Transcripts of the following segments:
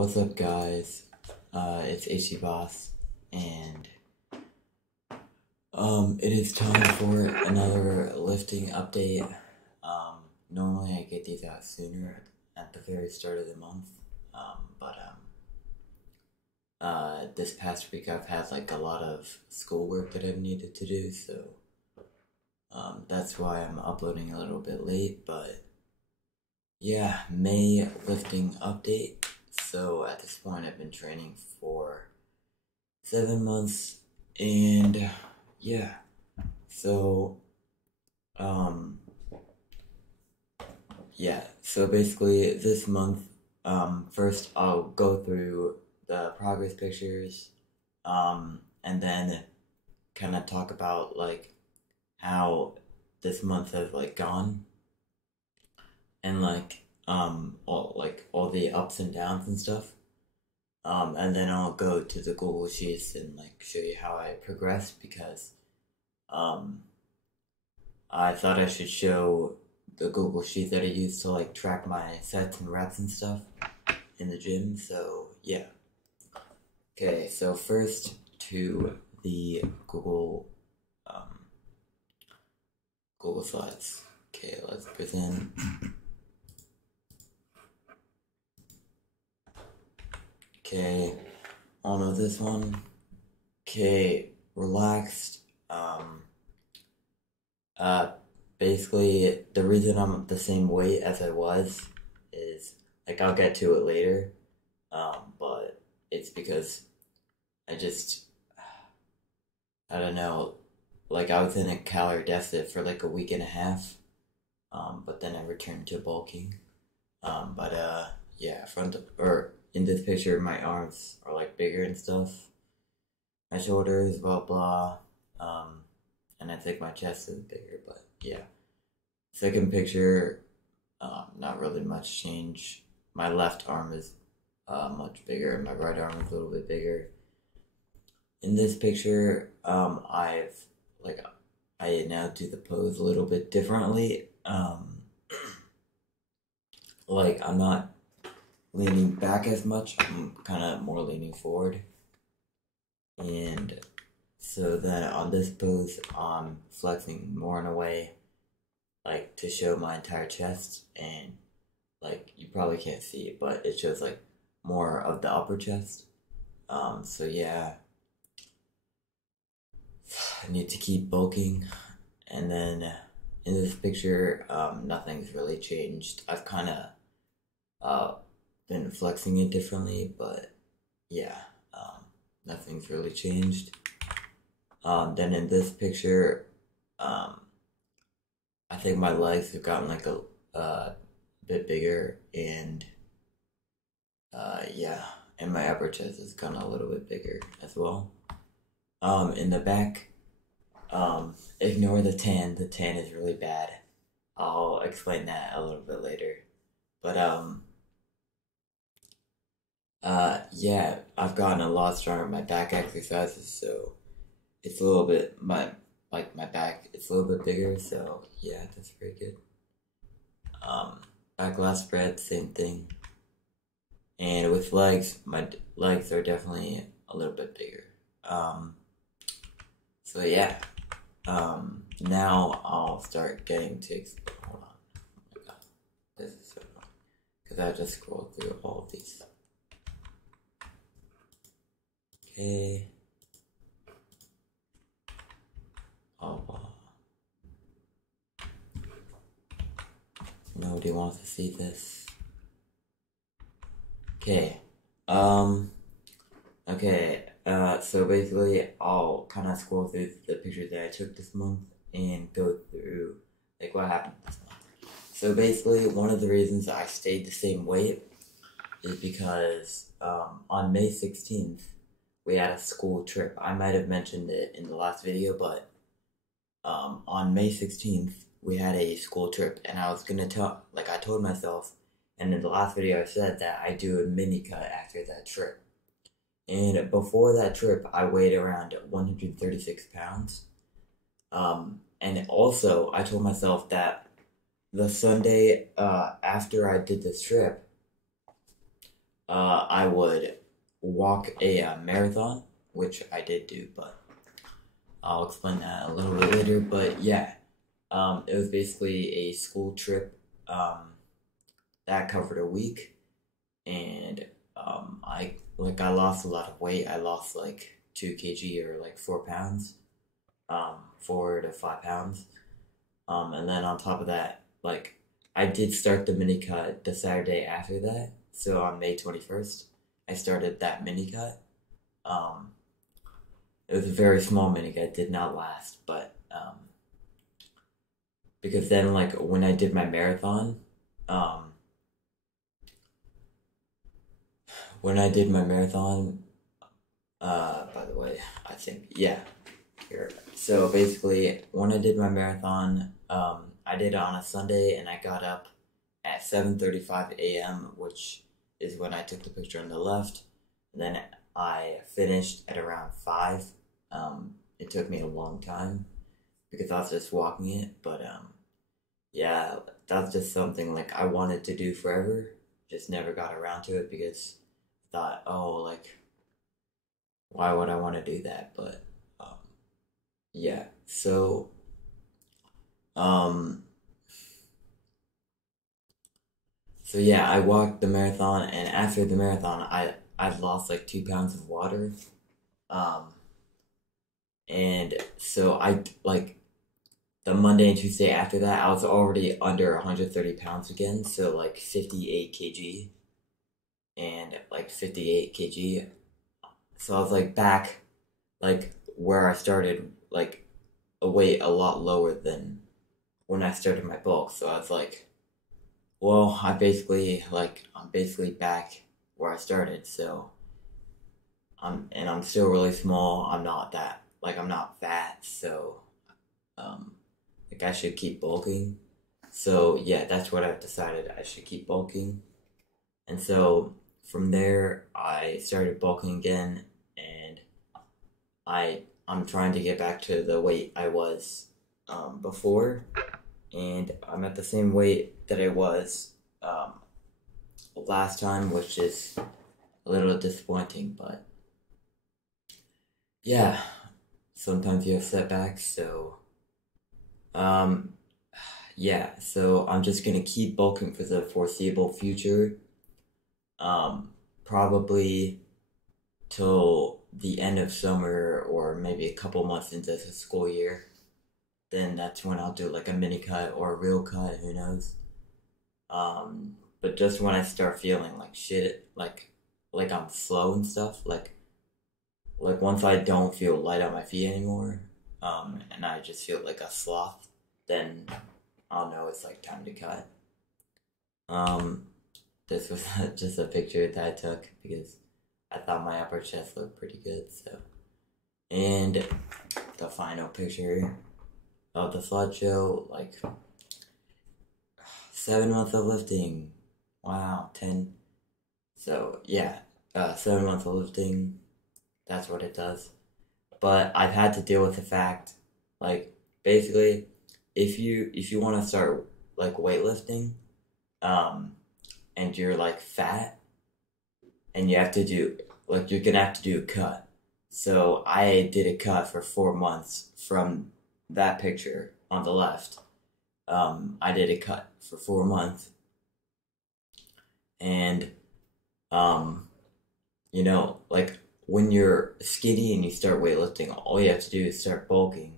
What's up, guys? It's HDBoss, and it is time for another lifting update. Normally I get these out sooner at the very start of the month, but this past week I've had like a lot of schoolwork that I've needed to do, so that's why I'm uploading a little bit late. But yeah, May lifting update. So at this point I've been training for 7 months, and yeah, so so basically this month, first I'll go through the progress pictures, and then kind of talk about like how this month has like gone, and all the ups and downs and stuff. And then I'll go to the Google Sheets and like show you how I progressed, because I thought I should show the Google Sheet that I use to like track my sets and reps and stuff in the gym. So yeah. Okay, so first to the Google Slides. Okay, let's present. Okay, on this one. Okay, relaxed. Basically, the reason I'm the same weight as I was is, like, I'll get to it later, but it's because I don't know, like, I was in a calorie deficit for like a week and a half, but then I returned to bulking, yeah, in this picture, my arms are like bigger and stuff, my shoulders, blah blah, and I think my chest is bigger, but yeah. Second picture, not really much change. My left arm is much bigger, and my right arm is a little bit bigger. In this picture, I now do the pose a little bit differently. Like, I'm not leaning back as much, I'm kind of more leaning forward. And so then on this pose, I'm flexing more in a way, like, to show my entire chest, and like, you probably can't see it, but it shows like more of the upper chest. So yeah, I need to keep bulking. And then in this picture, nothing's really changed. I've kind of been flexing it differently, but yeah, nothing's really changed. Then in this picture, I think my legs have gotten like a bit bigger, and yeah, and my upper chest has gotten a little bit bigger as well. In the back, ignore the tan. The tan is really bad. I'll explain that a little bit later. But yeah, I've gotten a lot stronger at my back exercises, so it's a little bit, my back, it's a little bit bigger, so yeah, that's pretty good. Back lat spread, same thing. And with legs, my legs are definitely a little bit bigger. So yeah, now I'll start getting to, hold on, oh my god, this is so annoying, because I just scrolled through all of these. Okay. Nobody wants to see this. Okay. Okay. So basically, I'll kind of scroll through the pictures that I took this month and go through like what happened this month. So basically, one of the reasons I stayed the same weight is because on May 16th, we had a school trip. I might have mentioned it in the last video, but on May 16th, we had a school trip, and I was gonna I told myself, and in the last video I said that I do a mini cut after that trip. And before that trip, I weighed around 136 pounds. And also, I told myself that the Sunday after I did this trip, I would walk a marathon, which I did do, but I'll explain that a little bit later. But yeah, it was basically a school trip that covered a week, and I lost a lot of weight. I lost like 2 kg or like 4 pounds, 4 to 5 pounds. And then on top of that, like I did start the mini cut the Saturday after that. So on May 21st, I started that mini cut. Um, it was a very small mini cut, did not last, but because then like when I did my marathon, um, when I did my marathon, by the way, I think yeah, here. So basically, when I did my marathon, I did it on a Sunday, and I got up at 7:35 a.m., which is when I took the picture on the left. And then I finished at around 5. It took me a long time because I was just walking it, but yeah, that's just something like I wanted to do forever. Just never got around to it because I thought, oh, like why would I want to do that? But um, yeah, um, so yeah, I walked the marathon, and after the marathon, I lost like 2 pounds of water. Um, and so I like the Monday and Tuesday after that, I was already under 130 pounds again, so like 58 kg and like 58 kg. So I was like back like where I started, like a weight a lot lower than when I started my bulk. So I was like, well, I'm basically back where I started. So I'm still really small. I'm not fat. So um, like I should keep bulking. So yeah, that's what I've decided. I should keep bulking. And so from there, I started bulking again, and I'm trying to get back to the weight I was before, and I'm at the same weight that I was last time, which is a little disappointing, but yeah, sometimes you have setbacks, so um, yeah, so I'm just gonna keep bulking for the foreseeable future, um, probably till the end of summer or maybe a couple months into the school year. Then that's when I'll do like a mini cut or a real cut, who knows. But just when I start feeling like shit, like I'm slow and stuff, like once I don't feel light on my feet anymore, and I just feel like a sloth, then I'll know it's like time to cut. Um, this was just a picture that I took because I thought my upper chest looked pretty good, so. And the final picture of the slideshow, like 7 months of lifting. Wow, 10. So yeah, 7 months of lifting. That's what it does. But I've had to deal with the fact, like basically, if you want to start like weightlifting, um, and you're like fat, and you have to do like you're gonna have to do a cut. So I did a cut for 4 months from that picture on the left. I did a cut for 4 months, and um, like when you're skinny and you start weightlifting, all you have to do is start bulking.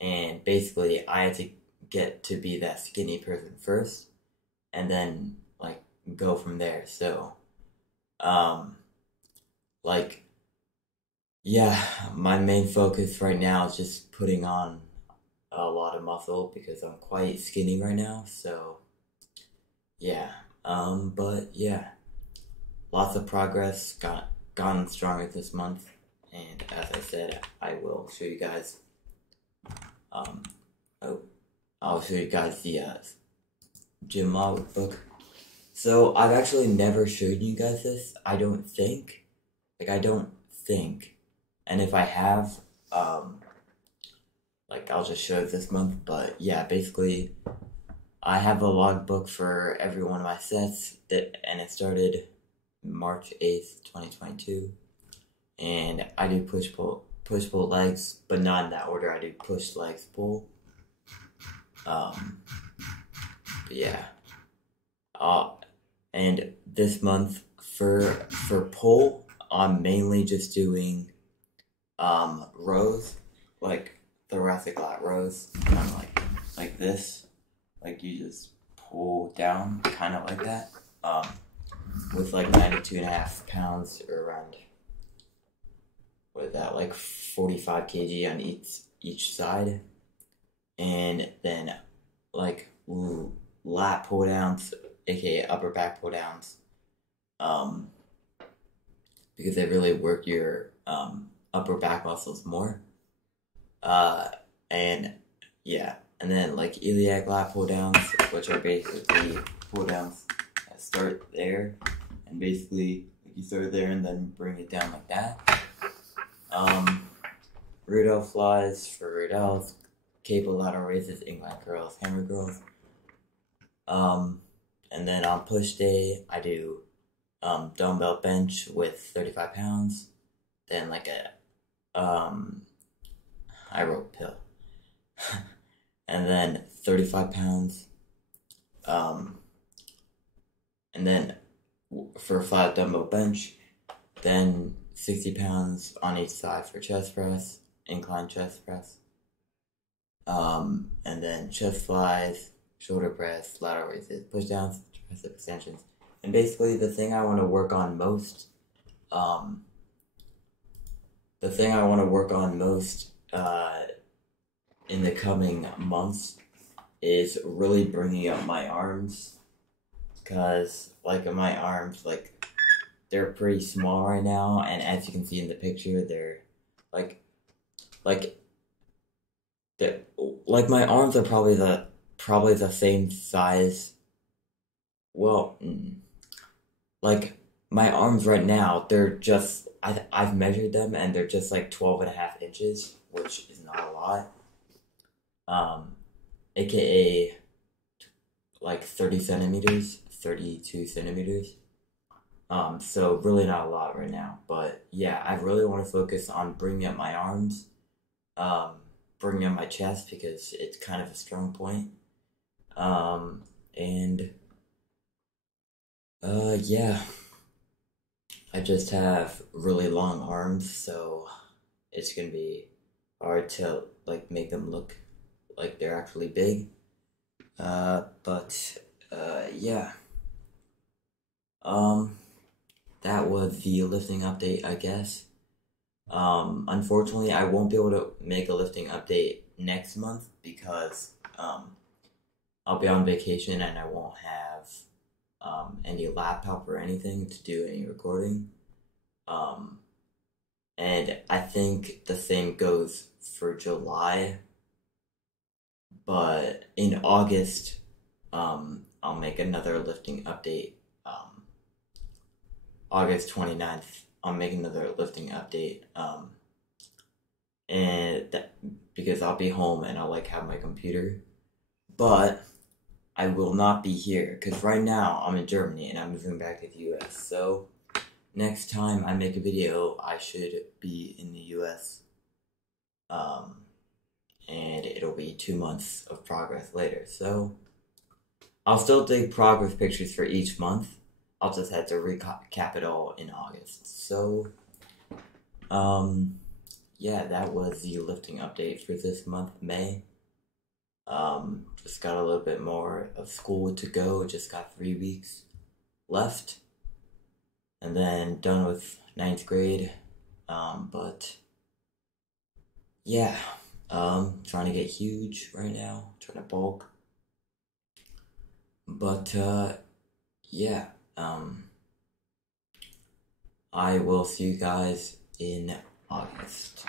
And basically, I had to get to be that skinny person first, and then like go from there. So, um, like yeah, my main focus right now is just putting on a lot of muscle because I'm quite skinny right now. So yeah, but yeah, lots of progress. Gotten stronger this month, and as I said, I will show you guys. Um, oh, I'll show you guys the gym logbook. So I've actually never showed you guys this. I don't think. Like I don't think, and if I have, like I'll just show it this month. But yeah, basically, I have a logbook for every one of my sets and it started March 8th, 2022. And I do push pull legs, but not in that order. I do push legs pull. Yeah. And this month for pull, I'm mainly just doing rows, like thoracic lat rows, kind of like this, like you just pull down, kind of like that, with like 92.5 pounds or around, what is that, like 45 kg on each side, and then like lat pull downs, aka upper back pull downs, because they really work your upper back muscles more. And yeah, and then like iliac lat pull downs, which are basically pull downs that start there, and basically like you start there and then bring it down like that. Rudel flies for Rudels, cable lateral raises, incline curls, hammer curls. And then on push day, I do dumbbell bench with 35 pounds, then like a I wrote pill, and then 35 pounds, and then for a flat dumbbell bench, then 60 pounds on each side for chest press, incline chest press, and then chest flies, shoulder press, lateral raises, push downs, tricep extensions. And basically the thing I want to work on most, in the coming months is really bringing up my arms, because like my arms, like they're pretty small right now, and as you can see in the picture, they're like my arms are probably the same size. Well, like my arms right now, they're just, I've measured them and they're just like 12.5 inches, which is not a lot. AKA like 30 centimeters, 32 centimeters. So really not a lot right now, but yeah, I really want to focus on bringing up my arms, bringing up my chest, because it's kind of a strong point. Yeah, I just have really long arms, so it's gonna be hard to like make them look like they're actually big. Yeah. That was the lifting update, I guess. Unfortunately, I won't be able to make a lifting update next month because, I'll be on vacation and I won't have, any laptop or anything to do any recording. And I think the same goes for July. But in August, I'll make another lifting update. August 29th, I'll make another lifting update. Because I'll be home and I'll like have my computer. But I will not be here, because right now I'm in Germany and I'm moving back to the US. So next time I make a video, I should be in the US. And it'll be 2 months of progress later. So I'll still take progress pictures for each month. I'll just have to recap it all in August. So, yeah, that was the lifting update for this month, May. Just got a little bit more of school to go. Just got 3 weeks left. And then done with 9th grade. But yeah, trying to get huge right now. Trying to bulk. But, yeah, I will see you guys in August.